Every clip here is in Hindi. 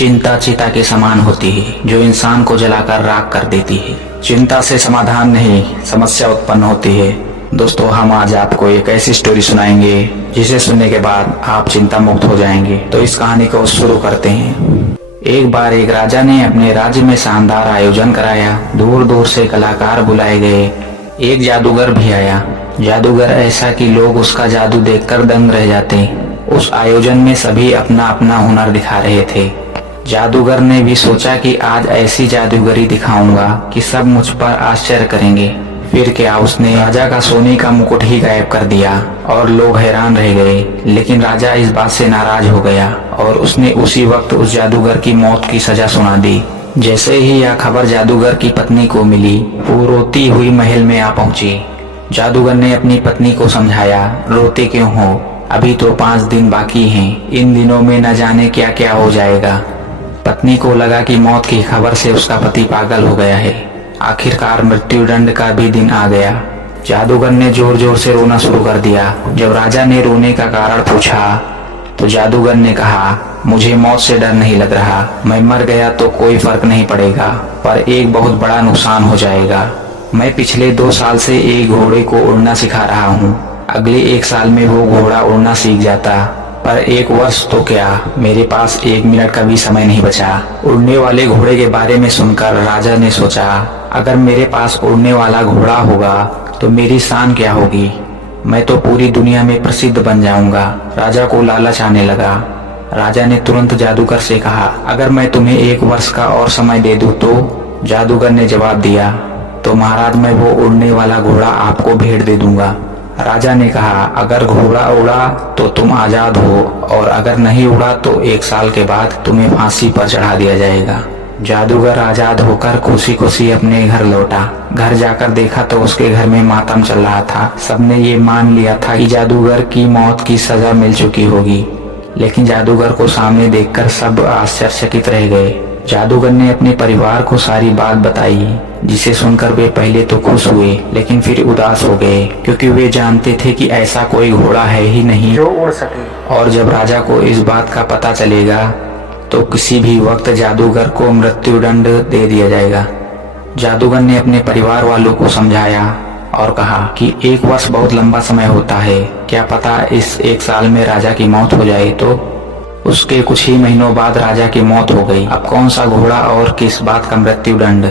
चिंता चिता के समान होती है जो इंसान को जलाकर राख कर देती है। चिंता से समाधान नहीं, समस्या उत्पन्न होती है। दोस्तों, हम आज आपको एक ऐसी स्टोरी सुनाएंगे जिसे सुनने के बाद आप चिंता मुक्त हो जाएंगे। तो इस कहानी को शुरू करते हैं। एक बार एक राजा ने अपने राज्य में शानदार आयोजन कराया। दूर दूर से कलाकार बुलाए गए। एक जादूगर भी आया। जादूगर ऐसा कि लोग उसका जादू देखकर दंग रह जाते। उस आयोजन में सभी अपना अपना हुनर दिखा रहे थे। जादूगर ने भी सोचा कि आज ऐसी जादूगरी दिखाऊंगा कि सब मुझ पर आश्चर्य करेंगे। फिर क्या, उसने राजा का सोने का मुकुट ही गायब कर दिया और लोग हैरान रह गए। लेकिन राजा इस बात से नाराज हो गया और उसने उसी वक्त उस जादूगर की मौत की सजा सुना दी। जैसे ही यह खबर जादूगर की पत्नी को मिली, वो रोती हुई महल में आ पहुंची। जादूगर ने अपनी पत्नी को समझाया, रोते क्यों हो, अभी तो 5 दिन बाकी हैं। इन दिनों में न जाने क्या क्या हो जाएगा। पत्नी को लगा कि मौत की खबर से उसका पति पागल हो गया है। आखिरकार मृत्युदंड का भी दिन आ गया। जादूगर ने जोर जोर से रोना शुरू कर दिया। जब राजा ने रोने का कारण पूछा तो जादूगर ने कहा, मुझे मौत से डर नहीं लग रहा। मैं मर गया तो कोई फर्क नहीं पड़ेगा, पर एक बहुत बड़ा नुकसान हो जाएगा। मैं पिछले 2 साल से एक घोड़े को उड़ना सिखा रहा हूँ। अगले 1 साल में वो घोड़ा उड़ना सीख जाता, पर 1 वर्ष तो क्या, मेरे पास 1 मिनट का भी समय नहीं बचा। उड़ने वाले घोड़े के बारे में सुनकर राजा ने सोचा, अगर मेरे पास उड़ने वाला घोड़ा होगा तो मेरी शान क्या होगी, मैं तो पूरी दुनिया में प्रसिद्ध बन जाऊंगा। राजा को लालच आने लगा। राजा ने तुरंत जादूगर से कहा, अगर मैं तुम्हें 1 वर्ष का और समय दे दूं तो? जादूगर ने जवाब दिया, तो महाराज मैं वो उड़ने वाला घोड़ा आपको भेंट दे दूंगा। राजा ने कहा, अगर घोड़ा उड़ा तो तुम आजाद हो, और अगर नहीं उड़ा तो 1 साल के बाद तुम्हें फांसी पर चढ़ा दिया जाएगा। जादूगर आजाद होकर खुशी खुशी अपने घर लौटा। घर जाकर देखा तो उसके घर में मातम चल रहा था। सबने ये मान लिया था कि जादूगर की मौत की सजा मिल चुकी होगी, लेकिन जादूगर को सामने देखकर सब आश्चर्यचकित रह गए। जादूगर ने अपने परिवार को सारी बात बताई, जिसे सुनकर वे पहले तो खुश हुए, लेकिन फिर उदास हो गए, क्योंकि वे जानते थे कि ऐसा कोई घोड़ा है ही नहीं जो उड़ सके। और जब राजा को इस बात का पता चलेगा तो किसी भी वक्त जादूगर को मृत्युदंड दे दिया जाएगा। जादूगर ने अपने परिवार वालों को समझाया और कहा कि 1 वर्ष बहुत लंबा समय होता है, क्या पता इस 1 साल में राजा की मौत हो जाए। तो उसके कुछ ही महीनों बाद राजा की मौत हो गई। अब कौन सा घोड़ा और किस बात का मृत्युदंड।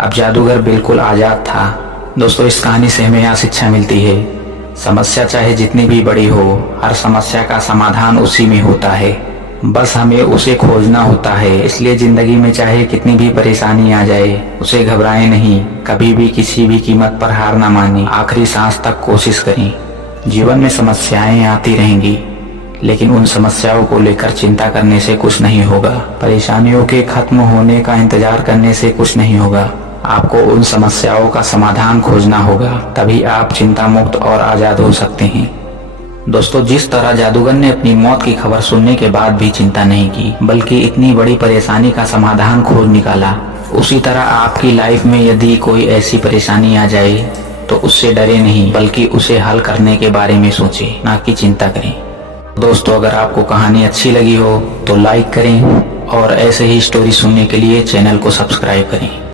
अब जादूगर बिल्कुल आजाद था। दोस्तों, इस कहानी से हमें यहाँ शिक्षा मिलती है, समस्या चाहे जितनी भी बड़ी हो, हर समस्या का समाधान उसी में होता है, बस हमें उसे खोजना होता है। इसलिए जिंदगी में चाहे कितनी भी परेशानी आ जाए, उसे घबराएं नहीं। कभी भी किसी भी कीमत पर हार ना माने, आखिरी सांस तक कोशिश करें। जीवन में समस्याएं आती रहेंगी, लेकिन उन समस्याओं को लेकर चिंता करने से कुछ नहीं होगा। परेशानियों के खत्म होने का इंतजार करने से कुछ नहीं होगा। आपको उन समस्याओं का समाधान खोजना होगा, तभी आप चिंता मुक्त और आजाद हो सकते हैं। दोस्तों, जिस तरह जादूगर ने अपनी मौत की खबर सुनने के बाद भी चिंता नहीं की, बल्कि इतनी बड़ी परेशानी का समाधान खोज निकाला, उसी तरह आपकी लाइफ में यदि कोई ऐसी परेशानी आ जाए तो उससे डरे नहीं, बल्कि उसे हल करने के बारे में सोचें, ना कि चिंता करें। दोस्तों, अगर आपको कहानी अच्छी लगी हो तो लाइक करें और ऐसे ही स्टोरी सुनने के लिए चैनल को सब्सक्राइब करें।